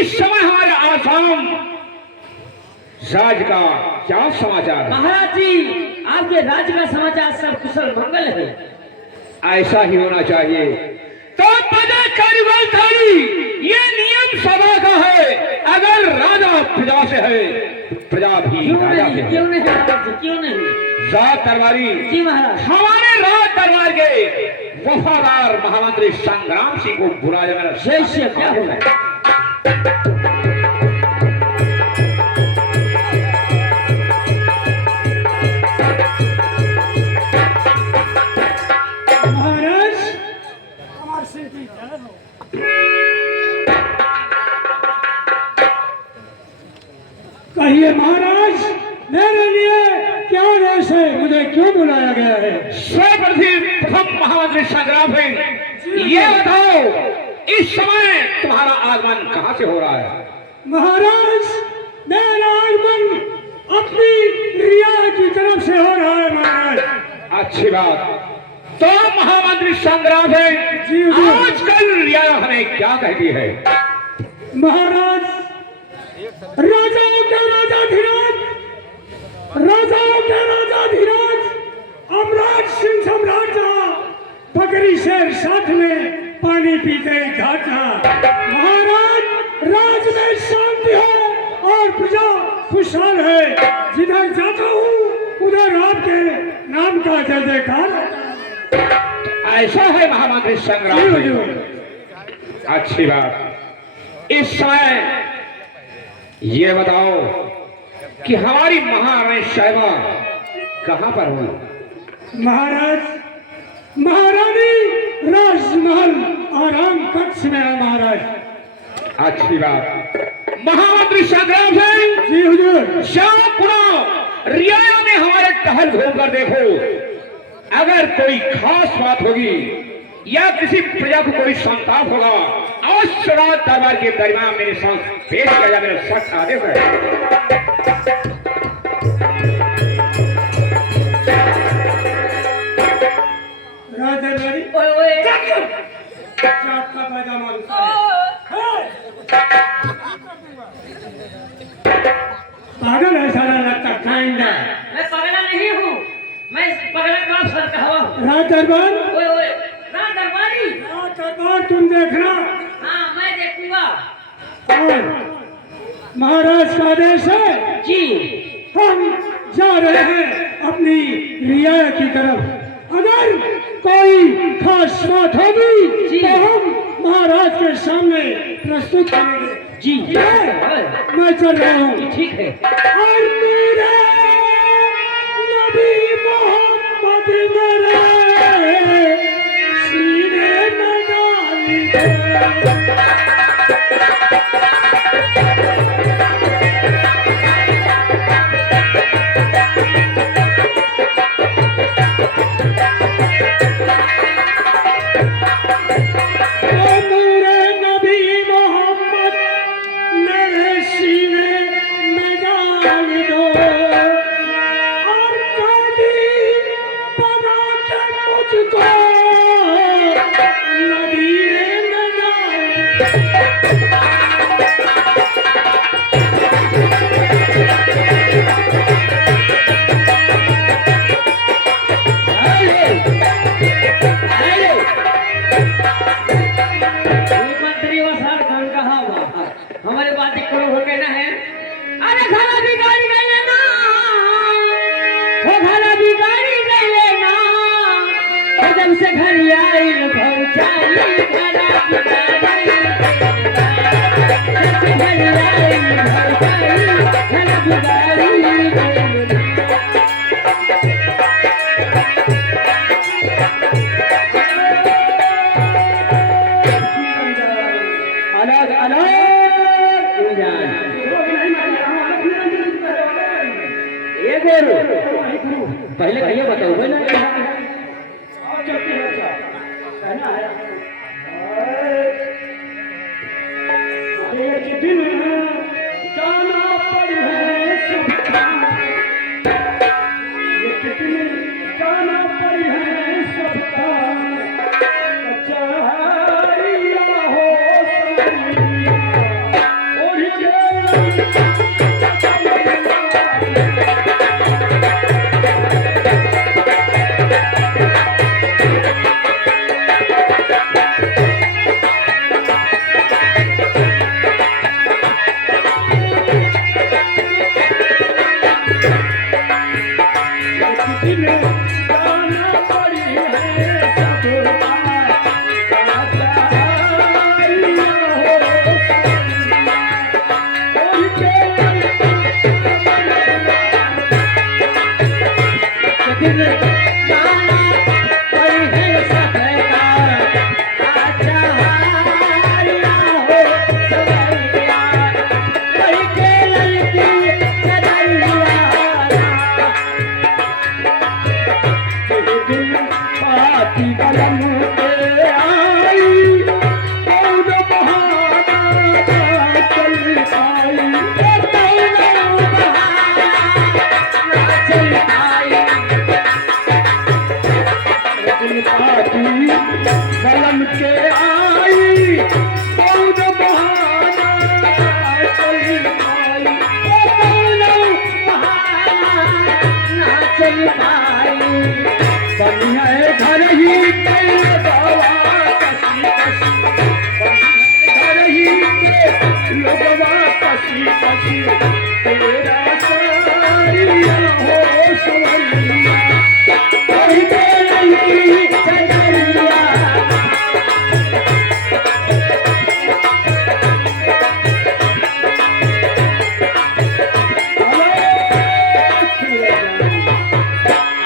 इस समय हमारे आसाम राज का क्या समाचार? महाराज जी, आपके राज्य का समाचार सब कुशल मंगल है। ऐसा ही होना चाहिए। तो प्रजा कार्यवाही ये नियम सभा का है। अगर राजा प्रजा से है तो प्रजा भी राजा से है। क्यों नहीं महाराज जी, क्यों नहीं? राज दरबारी जी महाराज। हमारे राज दरबार के वफादार महामंत्री संग्राम सिंह को बुला जाना जैसे क्या होगा? कहिए महाराज, मेरे लिए क्या रेस है? मुझे क्यों बुलाया गया है? सर्वप्रथम महामंत्री संग्राम सिंह, ये बताओ इस समय तुम्हारा आगमन कहां से हो रहा है? महाराज, मेरा आगमन अपनी रिया की तरफ से हो रहा है महाराज। अच्छी बात। तो महामंत्री संग्राम सिंह, आजकल रिया हमें क्या कहती है? महाराज, राजाओं के राजा धीराज, राजाओं के राजा धीराज, अमराज सिंह सम्राट जहाँ बकरी शेर साथ में पानी पीते घाट जहाँ। महाराज, राज में शांति है और प्रजा खुशहाल है। जिधर जाता हूँ उधर आपके नाम का जय जयकार। ऐसा है महामंत्री संग्राम सिंह, अच्छी बात। इस समय ये बताओ कि हमारी महारानी साहिबा कहां पर हुई? महाराज, महारानी राजमहल आराम कक्ष में है महाराज। अच्छी बात। महामंत्री संग्राम सिंह जी हुजूर। श्याम पुनः रियाया में हमारे टहल घूम कर देखो। अगर कोई खास बात होगी या किसी प्रजा को कोई संताप होगा, अवश्य राज दरबार के दरमियान मेरे साथ पेश किया जाए। मेरा सख्त आदेश है। राज दरबारी ओए चाप का पैजामा पागल है सारा लगता काइंडा। मैं पगला नहीं हूँ, मैं पगला का अफसर कहवा हूँ। राज दरबार, ओए ओए, राज दरबारी। राज दरबार तुम देखना हाँ, मैं देखूंगा। और महाराज का आदेश है जी। हम जा रहे हैं अपनी रियाया की तरफ। अगर कोई खास बात होगी जी। तो हम महाराज के सामने प्रस्तुत करेंगे। जी ठीक है? मैं चल रहा हूँ। ठीक है। और मेरे नबी मोहम्मद मेरे सीने में डाल दे। हमारे बात करो हो कहना है। अरे खाना भी गाड़ी गई लेना, वो खाना भी गाड़ी गई लेना, वो जब से घर आई पहुंचाई खाना भी गाड़ी जब से घर आई पहुंचाई खाना भी गाड़ी अलग अलग पहले कहिए बताओ जाना तेरा सारिया हो सवरिया कोई तेरी चंदरिया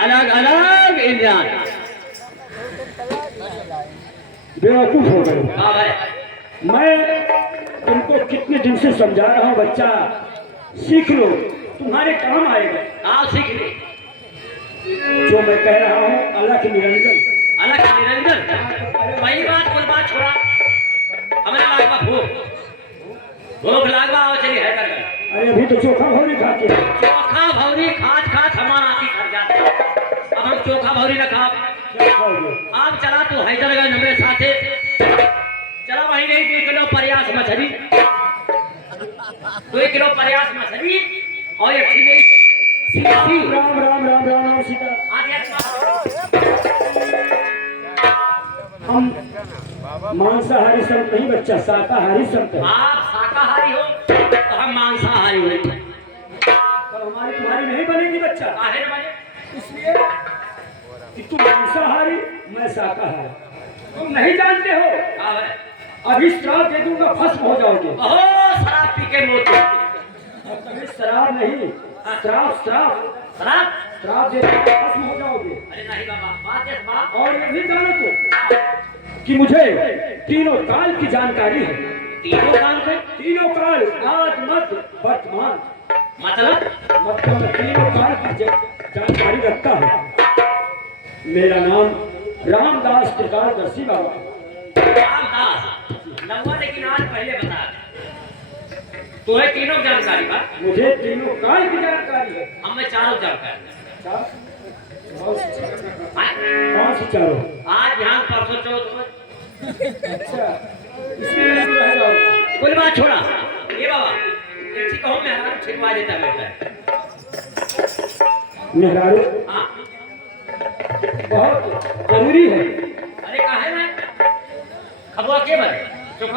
अलग अलग इंसान। बेवकूफ हो गए। हाँ भाई, मैं तुमको कितने दिन से समझा रहा हूँ बच्चा सीख लो, तुम्हारे काम आएगा। आओ सीख ले। जो मैं कह रहा हूँ अलग निरंजन। अलग निरंजन वही बात कुल बात छोड़ा। हमारे लागवा भूख लागवा आओ चलिए है कर अरे अभी तो चोखा भौरी खाते हैं। चोखा भौरी खात खात हमारा आती खर जाते। अब हम चोखा भौरी न खा। क्या खाओगे? आप चला तू हैदरगंज हमारे साथे चला वही नहीं 2 किलो प्रयास मछली 2 किलो प्रयास मछली और एक किलो राम राम राम राम राम सीता। हम मांसाहारी संत नहीं बच्चा, शाकाहारी संत है। आप शाकाहारी हो तो हम मांसाहारी हुए। तब हमारी तुम्हारी नहीं बनेगी बच्चा, काहे न बने? इसलिए कि तुम मांसाहारी मैं शाकाहारी। तुम नहीं जानते हो, हाँ भाई। अभी श्राप दे दूंगा भस्म हो जाओगे। ओहो शराब पी के मोती। अभी शराब नहीं, श्राप श्राप शराब? श्राप दे दूंगा भस्म हो जाओगे। अरे नहीं बाबा, बात है बात। और ये भी जानो तुम कि मुझे तीनों काल की जानकारी है। तीनों काम कर तीनों काल आज मत वर्तमान मतलब मैं तीनों काल की जानकारी रखता हूँ। मेरा नाम रामदास त्रिकालदर्शी बाबा। रामदास लंबा, लेकिन आज पहले बता तुम्हें तीनों जानकारी बा। मुझे तीनों काल की जानकारी है। हमें चारों जानकारी। चार? हाँ? कौन सी चारों? आज यहाँ परसों चौथ अच्छा, इसलिए तुम रह जाओ। कुल बात छोड़ा। ये बाबा एक ठीक हो मैं छिपवा देता है। मेहरारू हाँ बहुत जरूरी है। अरे कहा है मैं खबुआ के बारे चुप